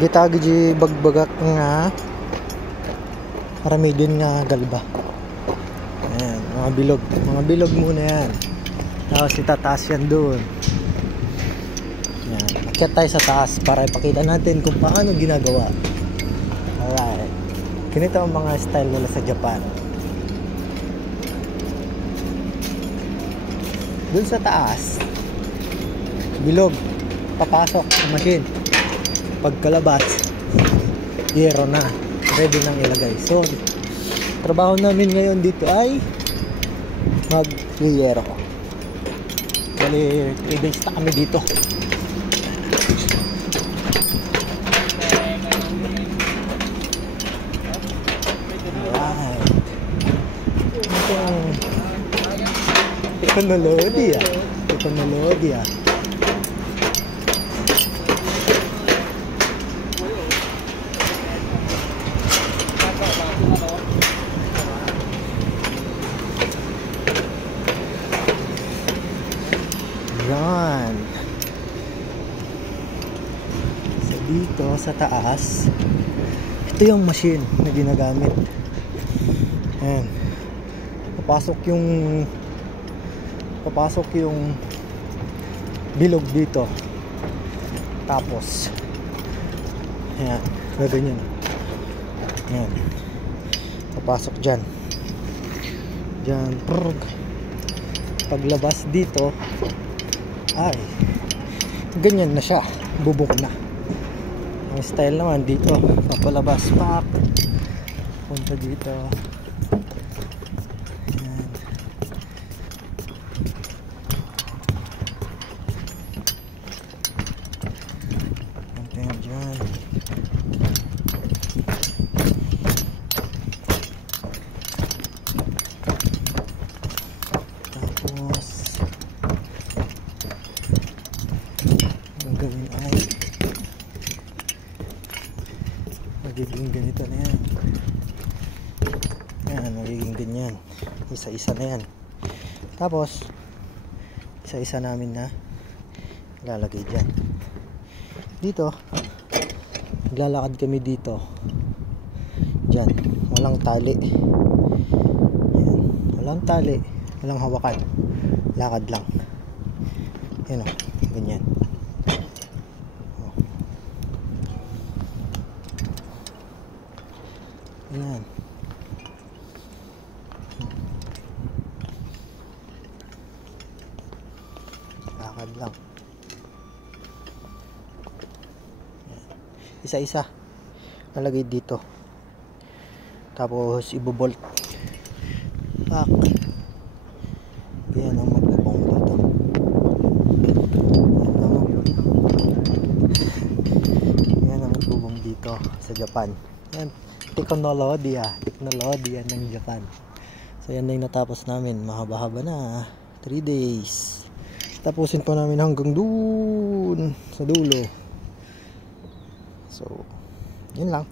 Gitagi di bagbagak nga paramidin nga galba. Ayan, mga bilog muna yan. Tapos itataas yan doon. Ayan, akyat tayo sa taas para ipakita natin kung paano ginagawa. Alright, ganito ang mga style nila sa Japan. Doon sa taas, bilog, papasok sa machine. Pagkalabas, yero na, ready nang ilagay. So trabaho namin ngayon dito ay mag-yero. Bali 3 days na kami dito. Alright, teknologi ya. Yan. So dito sa taas, ito yung machine na ginagamit. Ayan. Papasok yung bilog dito. Tapos ayan, ganyan. Ayan. Papasok dyan. Paglabas dito ay ganyan na siya, bubok na. Ang style naman dito, papalabas pak punta dito. Ayan. Punta dyan. Gawin ay magiging ganito na yan. Yan, magiging ganyan. Isa-isa na yan. Tapos isa-isa namin na ilalagay dyan. Dito naglalakad kami dito. Dyan, walang tali. Yan. Walang tali, walang hawakan, lakad lang. Yan o, ganyan. Ayan. Lakad lang. Isa-isa nalagay dito. Tapos ibobolt. Pak. Ayan ang magbubong dito. Ayan ang magbubong dito sa Japan. Ayan. Teknologi ng Japan. So yan na yung natapos namin. Mahaba-haba na, 3 days. Tapusin pa namin hanggang doon sa dulo. So yun lang.